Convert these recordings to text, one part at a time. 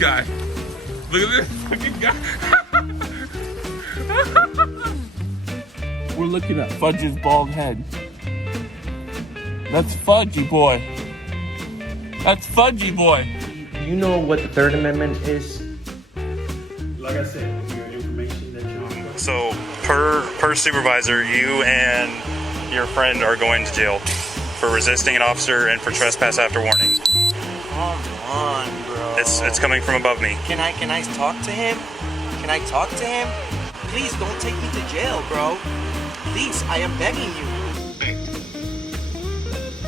guy. Look at this fucking guy. We're looking at Fudge's bald head. That's Fudgy boy. That's Fudgy boy. You know what the Third Amendment is? Like I said, your information that you're on. So, per supervisor, you and your friend are going to jail for resisting an officer and for trespass after warning. Come on, bro. It's coming from above me. Can I talk to him? Can I talk to him? Please don't take me to jail, bro. Please, I am begging you.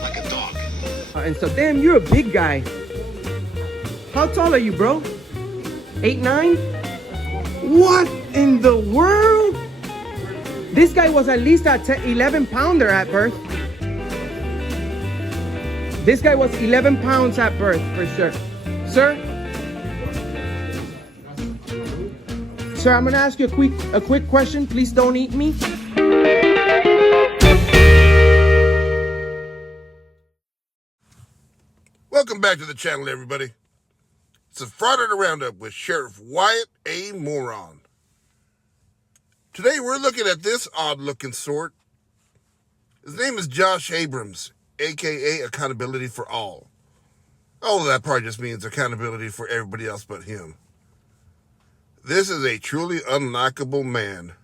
Like a dog. And so, damn, you're a big guy. How tall are you, bro? 8'9"? What in the world? This guy was at least a 11 pounder at birth. This guy was 11 pounds at birth, for sure. Sir? Sir, I'm gonna ask you a quick question. Please don't eat me. Welcome back to the channel, everybody. It's a Friday Roundup with Sheriff Wyatt A. Moron. Today we're looking at this odd-looking sort. His name is Josh Abrams, a.k.a. Accountability for All. Oh, that probably just means accountability for everybody else but him. This is a truly unlikable man.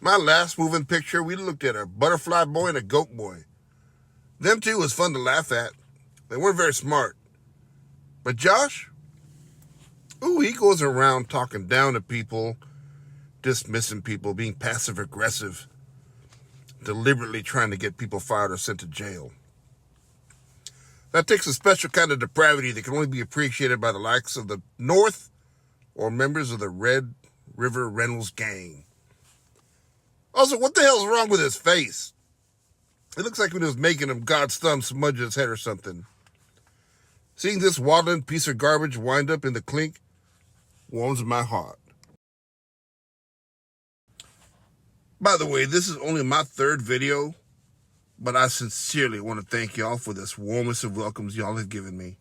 My last moving picture, we looked at a butterfly boy and a goat boy. Them two was fun to laugh at. They weren't very smart. But Josh? Ooh, he goes around talking down to people, dismissing people, being passive-aggressive, deliberately trying to get people fired or sent to jail. That takes a special kind of depravity that can only be appreciated by the likes of the North or members of the Red River Reynolds gang. Also, what the hell's wrong with his face? It looks like when he was making him, God's thumb smudged his head or something. Seeing this waddling piece of garbage wind up in the clink warms my heart. By the way, this is only my third video, but I sincerely want to thank y'all for this warmest of welcomes y'all have given me.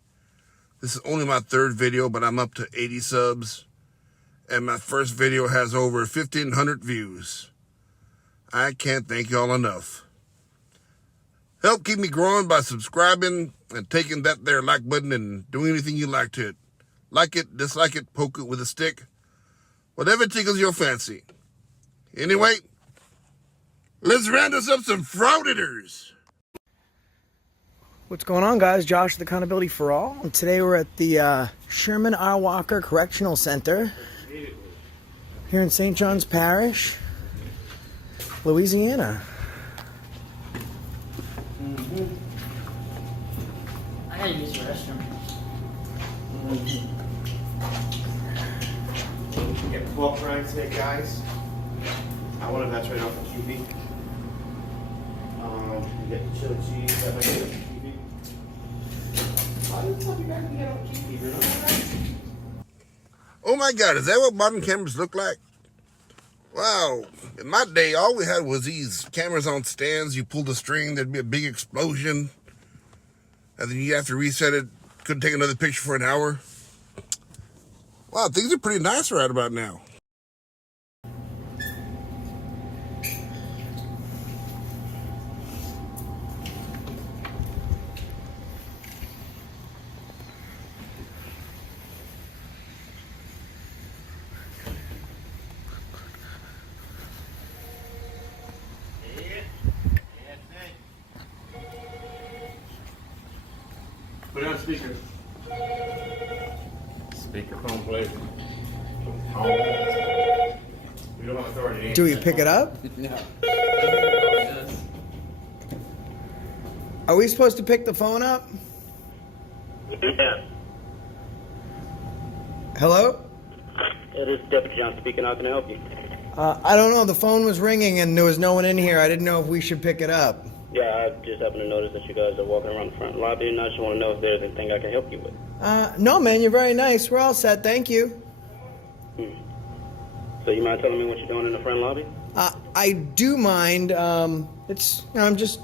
This is only my third video, but I'm up to 80 subs, and my first video has over 1,500 views. I can't thank y'all enough. Help keep me growing by subscribing and taking that there like button and doing anything you like to it. Like it, dislike it, poke it with a stick. Whatever tickles your fancy. Anyway, let's round us up some frauditors. What's going on, guys? Josh with Accountability for All. And today we're at the Sherman R. Walker Correctional Center here in St. John's Parish, Louisiana. I gotta use the restroom. Get 12 frying today, guys. I wonder if that's right off the TV. You get the chili cheese, that might be off the TV. Why the fuck you guys get off the TV, dude? Oh my God, is that what modern cameras look like? Wow, in my day, all we had was these cameras on stands. You pulled the string, there'd be a big explosion, and then you have to reset it. Couldn't take another picture for an hour. Wow, things are pretty nice right about now. Put it on speaker. Speakerphone, please. We don't have authority. Do we pick it up? No. Are we supposed to pick the phone up? Yeah. Hello? This is Deputy John speaking. How can I help you? I don't know. The phone was ringing and there was no one in here. I didn't know if we should pick it up. Yeah, I just happened to notice that you guys are walking around the front lobby, and I just want to know if there's anything I can help you with. No, man. You're very nice. We're all set. Thank you. So you mind telling me what you're doing in the front lobby? I do mind. It's I'm just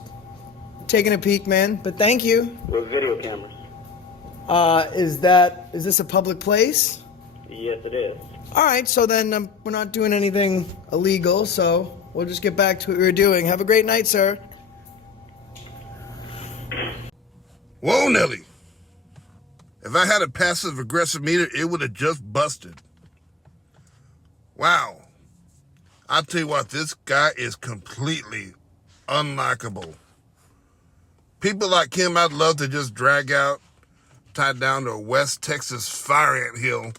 taking a peek, man. But thank you. With video cameras. Is this a public place? Yes, it is. All right, so then we're not doing anything illegal, so we'll just get back to what we were doing. Have a great night, sir. Whoa, Nelly. If I had a passive aggressive meter, it would have just busted. Wow. I'll tell you what, this guy is completely unlikable. People like him I'd love to just drag out, tied down to a West Texas fire ant hill,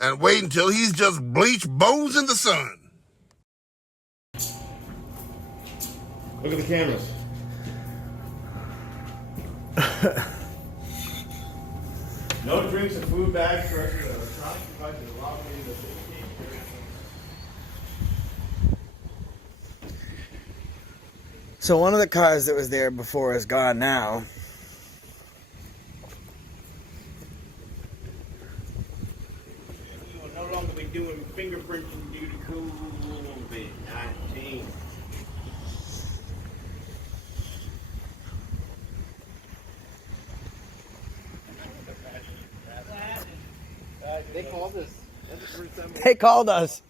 and wait until he's just bleached bones in the sun. Look at the cameras. No drinks and food bags for electronic devices allowed in the So one of the cars that was there before is gone now. We will no longer be doing fingerprinting due to COVID-19. They called us. They called us.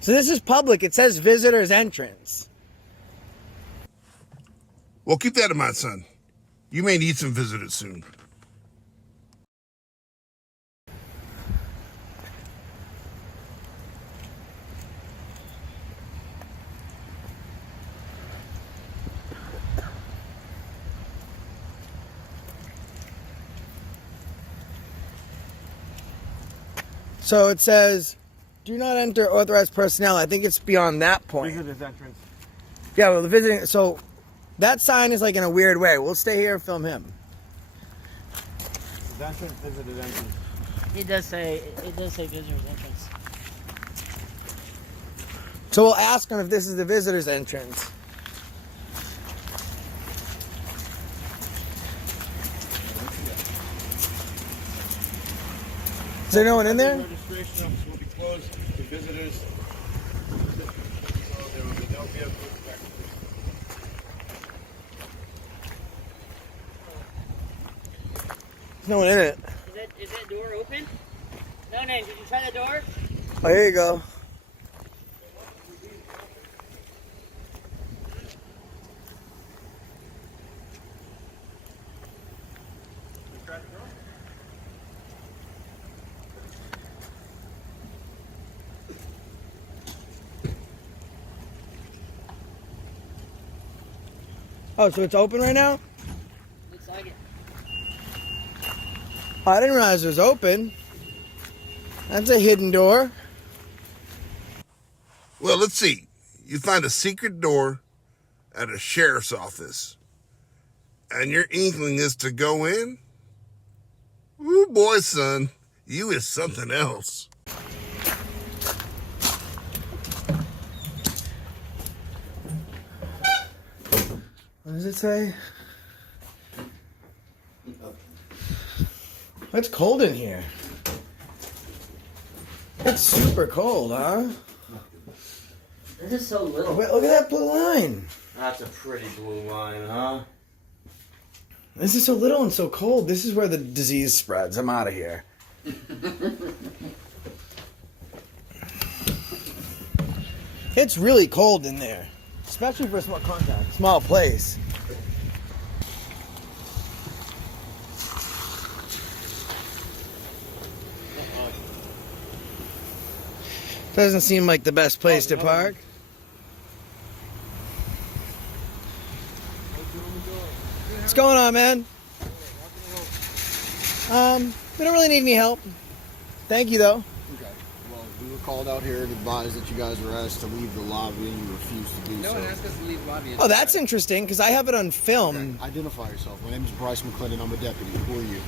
So this is public. It says visitors entrance. Well, keep that in mind, son. You may need some visitors soon. So it says, do not enter authorized personnel. I think it's beyond that point. Visitors entrance. Yeah, well, the visiting. So that sign is like in a weird way. We'll stay here and film him. Entrance, visitors entrance. It does say visitors entrance. So we'll ask him if this is the visitor's entrance. Is there no one in there? Registration office will be closed to visitors. There will be no vehicle inspection. There's no one in it. Is that door open? No, Nate, did you try the door? Oh, here you go. Oh, so it's open right now? Looks like it. Oh, I didn't realize it was open. That's a hidden door. Well, let's see. You find a secret door at a sheriff's office, and your inkling is to go in? Ooh, boy, son, you is something else. What does it say? It's cold in here. It's super cold, huh? This is so little. Oh, wait, look at that blue line. That's a pretty blue line, huh? This is so little and so cold. This is where the disease spreads. I'm out of here. It's really cold in there, especially for a small place. Doesn't seem like the best place to park. What's going on, man? We don't really need any help. Thank you, though. Okay. Well, we were called out here to advise that you guys were asked to leave the lobby and you refused to do so. No one asked us to leave the lobby. Oh, that's interesting, because I have it on film. Okay. Identify yourself. My name is Bryce McClendon. I'm a deputy. Who are you?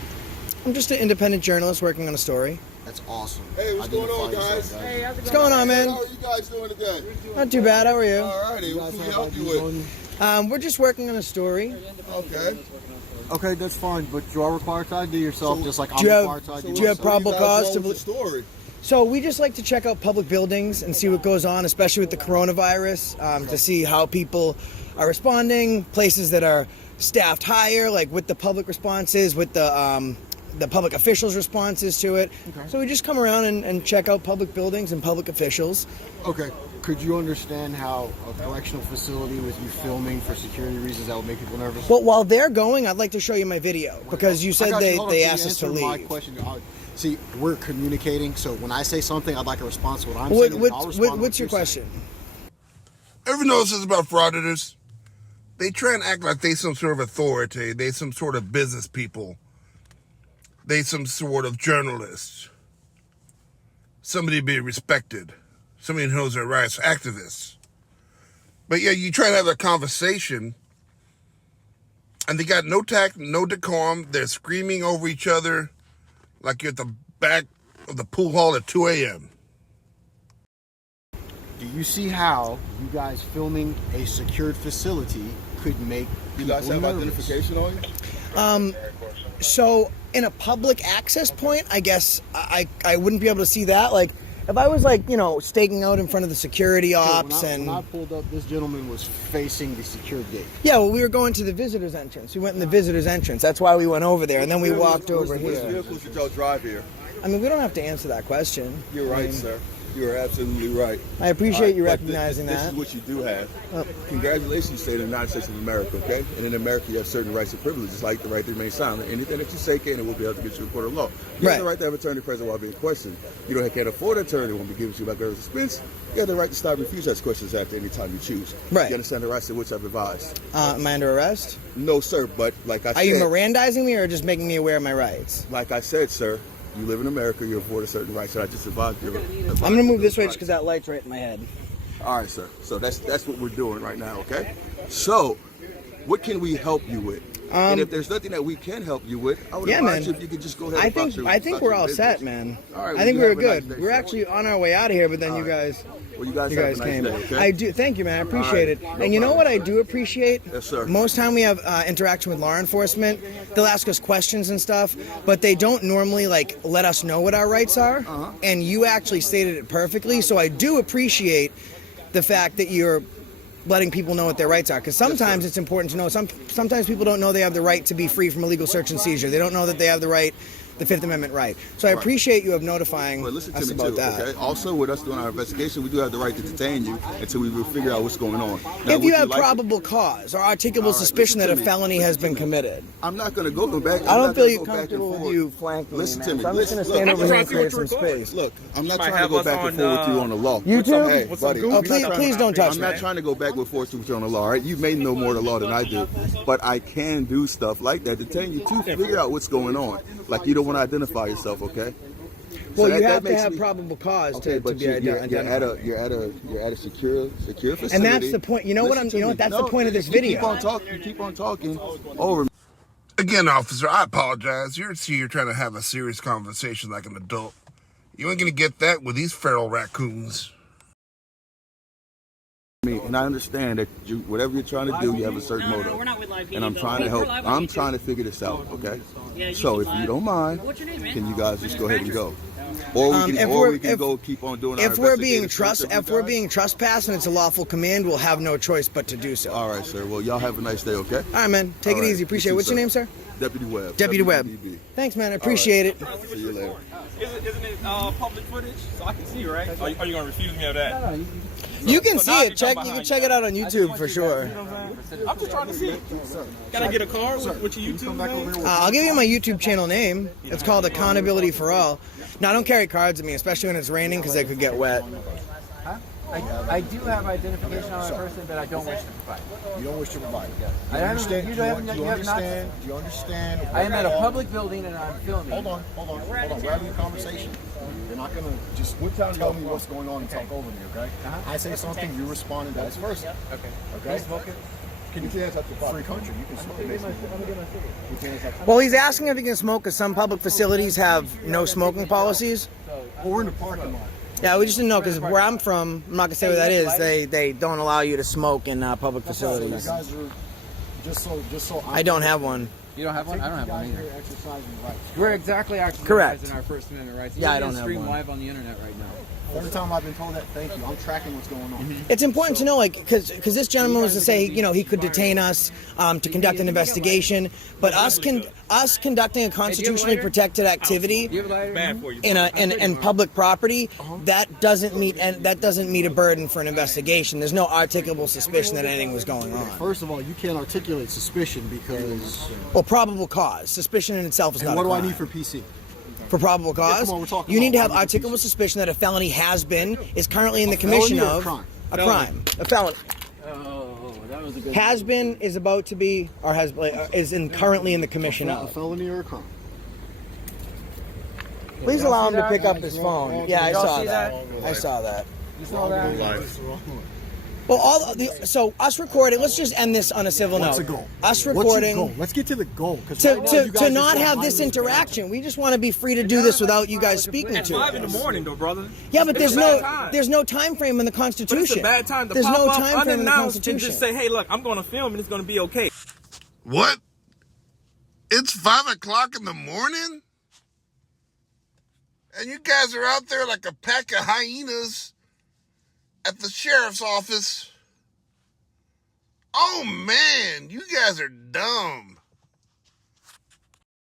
I'm just an independent journalist working on a story. That's awesome. Hey, what's going on, guys? Hey, how's it What's going on, man? How are you guys doing today? Not too bad. How are you? All righty, what can we help you with? We're just working on a story. Okay. Okay, that's fine, but you are required to ID yourself, just like I'm Do you have- required to ID do you have myself. probable cause to the story? So we just like to check out public buildings and see what goes on, especially with the coronavirus, to see how people are responding, places that are staffed higher, like with the public responses, with the public officials' responses to it. Okay. So we just come around and check out public buildings and public officials. Okay. Could you understand how a correctional facility with you filming for security reasons that would make people nervous? Well, while they're going, I'd like to show you my video because you said they asked us to leave. My question. See, we're communicating, so when I say something, I'd like a response to what I'm saying. What's your question? Ever notice this about frauditors? They try and act like they some sort of authority. They some sort of business people. They some sort of journalists. Somebody to be respected. Somebody who knows their rights, activists. But yeah, you try to have a conversation, and they got no tact, no decorum. They're screaming over each other like you're at the back of the pool hall at 2 a.m. Do you see how you guys filming a secured facility could make You guys have nervous? identification on you? So in a public access point, I guess I wouldn't be able to see that. Like if I was like, staking out in front of the security ops when I pulled up, this gentleman was facing the secured gate. Yeah, well, we were going to the visitor's entrance. We went in the visitor's entrance. That's why we went over there, and then we walked over Which here. vehicles did y'all drive here? I mean, we don't have to answer that question. You're right, sir. You're absolutely right. I appreciate you But recognizing this that. is what you do have. Congratulations, you say in the United States of America, okay? And in America, you have certain rights and privileges, like the right to remain silent. Anything that you say can and will be able to get you a court of law. You have the right to have an attorney present while being questioned. You can't afford an attorney, won't be given to you by greater expense. You have the right to stop and refuse such questions at any time you choose. Right. You understand the rights to which I've advised? Am I under arrest? No, sir, but like I said... Are you Mirandizing me or just making me aware of my rights? Like I said, sir, you live in America, you're afforded certain rights, and I just advised you. I'm going to move this way just because that light's right in my head. All right, sir. So that's what we're doing right now, okay? So, what can we help you with? And if there's nothing that we can help you with, I would advise you if you could just go ahead and I think we're all set, man. All right, I think well, we're you have a good. nice day, we're sir. actually on our way out of here, but then you guys... Well, you guys You have guys a nice came. day, okay? I do. Thank you, man. I appreciate it. No And you know problem. what I do appreciate? Yes, sir. Most time we have interaction with law enforcement, they'll ask us questions and stuff, but they don't normally let us know what our rights are. And you actually stated it perfectly. So I do appreciate the fact that you're letting people know what their rights are, because sometimes it's important to know. Sometimes people don't know they have the right to be free from illegal search and seizure. They don't know that they have the Fifth Amendment right. So I appreciate you of notifying Well, listen to us me about too, that. okay? Also, with us doing our investigation, we do have the right to detain you until we will figure out what's going on. Now, If you would have like probable cause or articulable suspicion that a felony has been committed. I'm not going to go back. I don't feel you comfortable with you flanking Listen me, to man. me. So I'm just going to stand over here and create some space. Look, I'm not trying to go back and forth with you on the law. You too? Hey, buddy. Oh, please don't touch I'm me. not trying to go back and forth with you on the law, all right? You may know more of the law than I do, but I can do stuff like that to tell you to figure out what's going on. Like, you don't want to identify yourself, okay? Well, So you that have to makes have me- probable cause Okay, to but be you're identified. at a secure facility. And that's the point. You know what Listen to you know me. what? That's No, the point of this you video. keep on talking over me. Again, officer, I apologize. You're trying to have a serious conversation like an adult. You ain't gonna get that with these feral raccoons. And I understand that whatever you're trying to do, you have a certain motive. we're not with live And I'm video, trying though. to help. We're live on I'm YouTube. trying to figure this out, okay? Yeah, you So can if live. you don't mind, What's your name, man? can you guys just go ahead and Patrick. go? Or we can if- go keep on doing our If we're being investigative search if we're being trespassed and it's a lawful command, we'll have no choice but to do so. All right, sir. Well, y'all have a nice day, okay? All right, man. Take All it right. easy. Appreciate it. You too, What's your sir. name, sir? Deputy Webb. Deputy Webb. WDB. Thanks, man. I appreciate it. See you later. Isn't it public footage? So I can see, right? Are you going to refuse me of that? You can So see now it. You can check it out on YouTube for sure. I'm just trying to see. Can I get a card with your YouTube name? I'll give you my YouTube channel name. It's called Accountability for All. Now, I don't carry cards with me, especially when it's raining, because they could get wet. I do have identification on my person, but I don't wish to provide. You don't wish to provide. I haven't- Do you have not- you understand? I am at a public building and I'm filming. Hold on. We're having a conversation. You're not gonna just tell me what's going on and talk over me, okay? I say something, you respond and vice versa. Okay. Smoking? You can't touch the free country. You can smoke. You can't touch. Well, he's asking if he can smoke, because some public facilities have no smoking policies. Well, we're in the parking lot. Yeah, we just didn't know, because where I'm from, I'm not gonna say where that is. They don't allow you to smoke in public You facilities. guys are just so. I don't have one. You don't have one? I don't have one either. You're exercising rights. We're exactly exercising Correct. our First Amendment rights. Yeah, I You're don't being have streamed one. live on the internet right now. Every time I've been told that, thank you. I'm tracking what's going on. It's important to know, like, because this gentleman was to say, you know, he could detain us to conduct an investigation, but us conducting a constitutionally protected activity Bad for you. in public property, that doesn't meet a burden for an investigation. There's no articulable suspicion that anything was going on. First of all, you can't articulate suspicion because. Well, probable cause. Suspicion in itself is And not. what a do I crime. need for PC? For probable cause, come on, we're talking you need to about have articulable suspicion that a felony has been, is currently in the commission felony or a of crime? a crime, a felony. Oh, that was a good Has been, is about to be, or currently in the commission A of. felony or a crime? Please Y'all allow see him to that? pick up his phone. Yeah, I Y'all saw see that. that? I saw that. You saw that? Well, so us recording. Let's just end this on a civil What's note. the goal? Us What's your recording. goal? Let's get to the goal. 'Cause right now, you To guys not just have want this mindless interaction. We just want to be free to do this without you guys speaking At to 5 in the us. morning, though, brother. Yeah, but It's there's a no bad time. there's no time frame in the But it's Constitution. a bad time to There's pop no up time frame in the unannounced and Constitution. just say, hey, look, I'm going to film and it's going to be okay. What? It's 5 o'clock in the morning? And you guys are out there like a pack of hyenas at the sheriff's office. Oh man, you guys are dumb.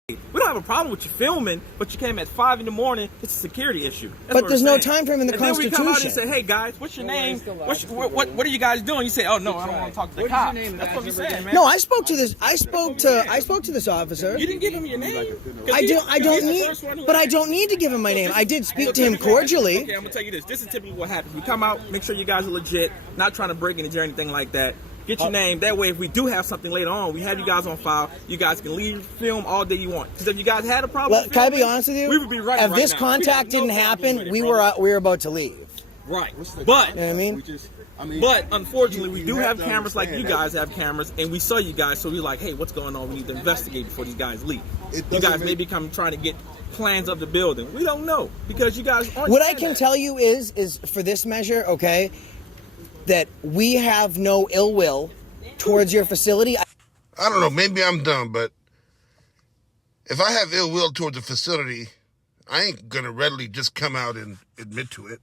We don't have a problem with you filming, but you came at 5 in the morning. It's a security issue. That's But what there's we're no saying. time frame in the and then we come out and Constitution. say, hey guys, what's your name? What are you guys doing? You say, oh no, I don't want to talk to the What's your cops. name? That's what we're saying, man. No, I spoke to this. I spoke to this officer. You didn't give him your name. I don't need to give him my name. I did speak to him cordially. Okay, I'm gonna tell you this. This is typically what happens. We come out, make sure you guys are legit, not trying to break into or anything like that. Get your name. That way, if we do have something later on, we have you guys on file. You guys can leave, film all day you want. Because if you guys had a problem, Can I be honest with you? we would be right. If right this now. contact We have didn't no problem happen, doing it, we brother. were about to leave. Right. You But know what I mean? But unfortunately, we do have to cameras like you understand guys have cameras, and we saw you guys, so we're like, hey, what's going on? We need to investigate before these guys leave. You guys may become trying to get plans of the building. We don't know because you guys aren't. What I can tell you is for this measure, okay, that we have no ill will towards your facility. I don't know, maybe I'm dumb, but if I have ill will toward the facility, I ain't gonna readily just come out and admit to it.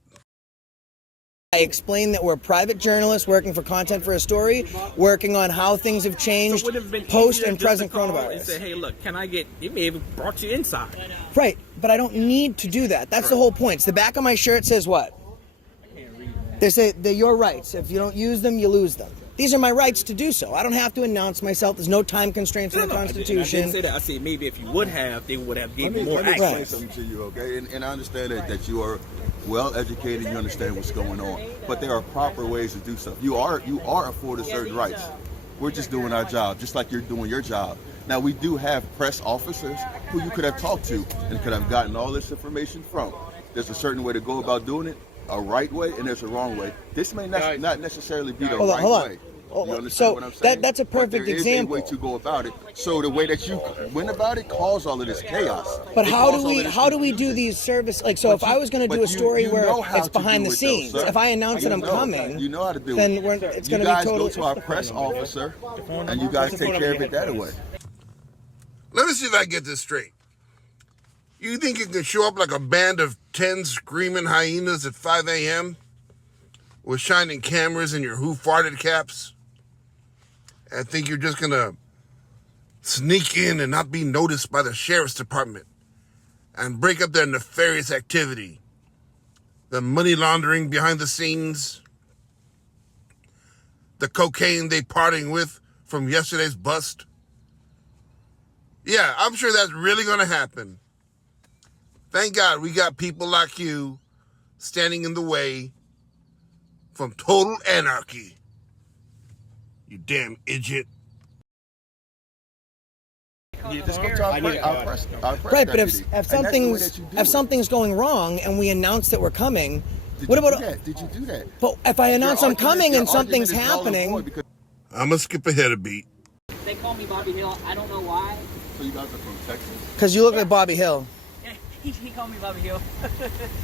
I explained that we're private journalists working for content for a story, working on how things have changed would it have been post easier and just present to call coronavirus. and say, hey, look, can I get? It may have brought you inside. Right, but I don't need to do that. That's the whole point. It's the back of my shirt says what? They say they're your rights. If you don't use them, you lose them. These are my rights to do so. I don't have to announce myself. There's no time constraints in the I Constitution. didn't say that. I said maybe if you would have, they would have given you more Let me access. explain something to you, okay? And I understand that you are well educated, you understand what's going on. But there are proper ways to do stuff. You are afforded certain rights. We're just doing our job, just like you're doing your job. Now, we do have press officers who you could have talked to and could have gotten all this information from. There's a certain way to go about doing it, a right way, and there's a wrong way. This may not necessarily be the Hold on, right hold on. way. Oh, You understand so what I'm saying? that's a perfect But there example. is a way to go about it. So the way that you went about it caused all of this chaos. But It how caused do all we of this do confusion. these service like so? If I was going to do a But story you where know how it's to behind do the it, though, scenes, sir. if I announce that I'm coming, you know how to do then it. it's You going to be guys totally. go to our press officer, and you guys take care of it that way. Let me see if I get this straight. You think you can show up like a band of 10 screaming hyenas at 5 a.m. with shining cameras in your who farted caps? And think you're just gonna sneak in and not be noticed by the sheriff's department and break up their nefarious activity, the money laundering behind the scenes, the cocaine they parting with from yesterday's bust? Yeah, I'm sure that's really gonna happen. Thank God we got people like you standing in the way from total anarchy. You damn idiot. Just go to our press Right, but deputy. if And that's the way that you do it. something's going wrong and we announce that we're coming, Did what you about? do that? Did you do that? But if I announce I'm Your argument- coming your and something's argument is null and happening, void because- I'm gonna skip ahead a beat. They call me Bobby Hill. I don't know why. So you guys are from Texas? because you look like Bobby Hill. He called me Bobby Hill.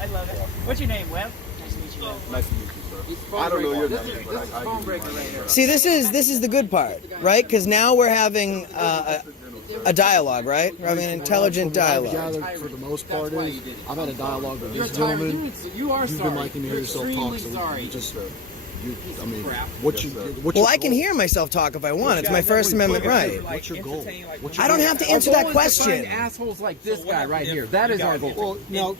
I love it. What's your name, Webb? Nice to meet you. Nice to meet you, sir. I don't know your name, but This is phone breaker right here. See, this is the good part, right? Because now we're having a dialogue, right? We're having an intelligent dialogue. For the most part, I've had a dialogue with You're this tired. gentleman. You are You've sorry. been liking to hear You're yourself talk, extremely so sorry. you just, I mean, Well, your I can goal? hear myself talk if I want. It's my First Amendment right. What's your goal? I don't have to answer Our that goal is to question. find assholes like this guy right here. That is our goal. Well, now,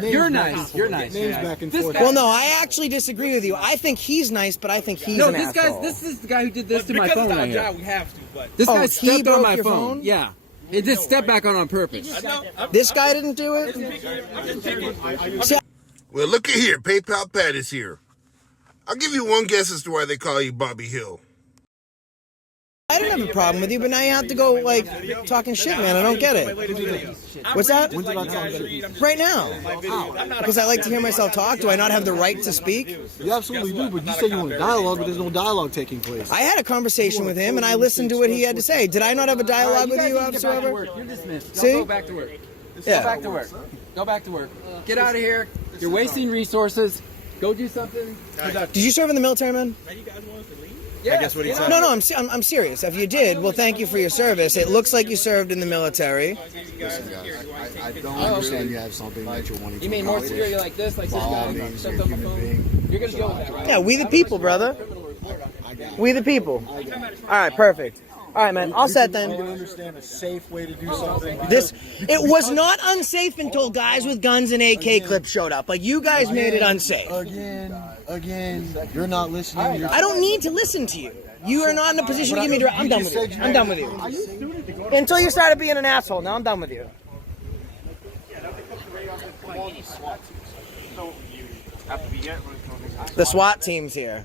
You're nice. You're nice. Names Yeah. back and This forth. guy- Well, no, I actually disagree with you. I think he's nice, but I think he's No, an this asshole. guy's. This is the guy who did this to my Because phone it's our right here. job, we have to. But This Oh, guy he stepped broke on my your phone. phone? Yeah. It just stepped back on purpose. This guy didn't do it? See, Well, look at here. PayPal Pat is here. I'll give you one guess as to why they call you Bobby Hill. I didn't have a problem with you, but now you have to go, like, talking shit, man. I don't get it. What's that? When did I talk to you? Right now. Because I like to hear myself talk. Do I not have the right to speak? You absolutely do, but you say you want a dialogue, but there's no dialogue taking place. I had a conversation with him, and I listened to what he had to say. Did I not have a dialogue with guys you, need to Officer get back to Weber? work. You're dismissed. See? Go back to work. Yeah. Go back to work. Go back to work. Get out of here. You're wasting resources. Go do something. Did you serve in the military, man? Yeah, guess what he said. No, I'm serious. If you did, well, thank you for your service. It looks like you served in the military. Listen, guys, I don't understand you have something that you're wanting to You mean more accomplish. security like this, like By all this guy? means, Stepped you're a on my human phone. being. You're gonna deal with that, right? Yeah, we the people, brother. We the people. All right, perfect. All right, man. All set I don't then. understand a safe way to do something. It was not unsafe until guys with guns and AK clips showed up. Like, you guys made it unsafe. Again, you're not listening. I don't need to listen to you. You are not in a position to give me direct. I'm done with you. I'm done with you. Until you started being an asshole. Now I'm done with you. The SWAT team's here.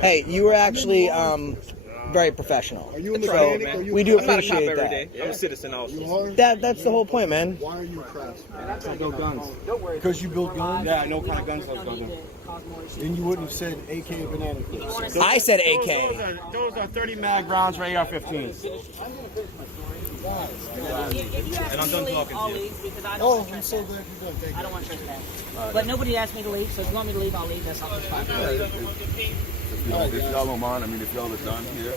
Hey, you were actually very professional. Are you a So mechanic or you? we do I'm not a cop appreciate every that. day. I'm a citizen also. You are? That's the whole point, man. Why are you a craftsman? I build guns. Because you build guns? Yeah, I know what kind of guns those guns are. Then you wouldn't have said AK banana clips. I said AK. Those are 30 mag rounds for AR-15s. And I'm done talking to you. Oh, I'm so glad you're done. Thank I don't want to church that. But nobody asked me to leave, so if you want me to leave, I'll leave. That's not fine. If y'all don't mind, I mean, if y'all are done here.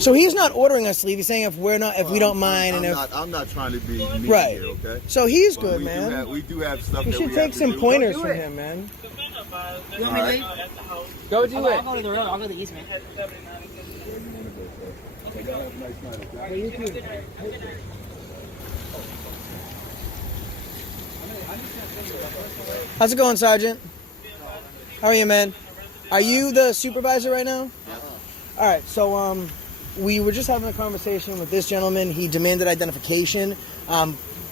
So he's not ordering us to leave. He's saying if we don't mind, and if I'm not trying to be mean right. here, okay? So he's But good, we man. we do have stuff You that should we take have to some do. pointers from him, man. You want me to leave? Go do I'll it. go to the road. I'll go to the easement. Okay, y'all have a nice night, okay? How's it going, Sergeant? How are you, man? Are you the supervisor right now? All right. So we were just having a conversation with this gentleman. He demanded identification.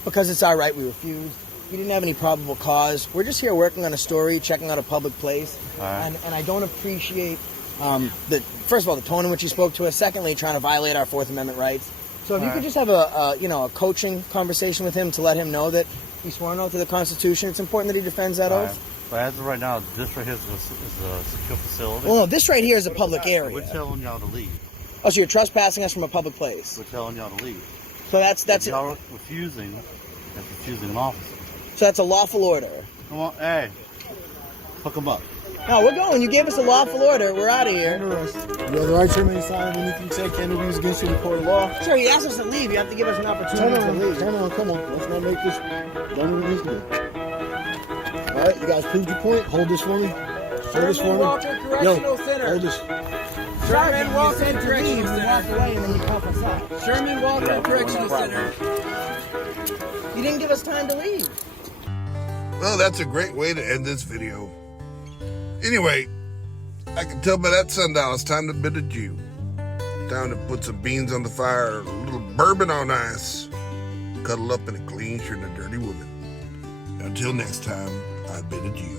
Because it's our right, we refused. He didn't have any probable cause. We're just here working on a story, checking out a public place. And I don't appreciate, first of all, the tone in which he spoke to us. Secondly, trying to violate our Fourth Amendment rights. So if you could just have a coaching conversation with him to let him know that he's sworn oath to the Constitution. It's important that he defends that oath. But as of right now, this right here is a secure facility. Well, no, this right here is a public area. We're telling y'all to leave. Oh, so you're trespassing us from a public place. We're telling y'all to leave. So that's If y'all refusing, that's refusing an officer. So that's a lawful order. Come on, hey, hook them up. No, we're going. You gave us a lawful order. We're out of here. You have the right to remain silent. Anything you say can be used against you in the court of law. Sure, you asked us to leave. You have to give us an opportunity to leave. Come on. Let's not make this done with this. All right, you guys proved your point. Hold this for me. Hold this for me. Walker Correctional Center. Hold this. Sherman Walker Leave, Correctional you walk Center. away, and then you cuff us out. Sherman Walker Correctional Center. You didn't give us time to leave. Well, that's a great way to end this video. Anyway, I can tell by that sundial it's time to bid adieu. Time to put some beans on the fire, a little bourbon on ice, cuddle up in a clean shirt and a dirty woman. Until next time, I bid adieu.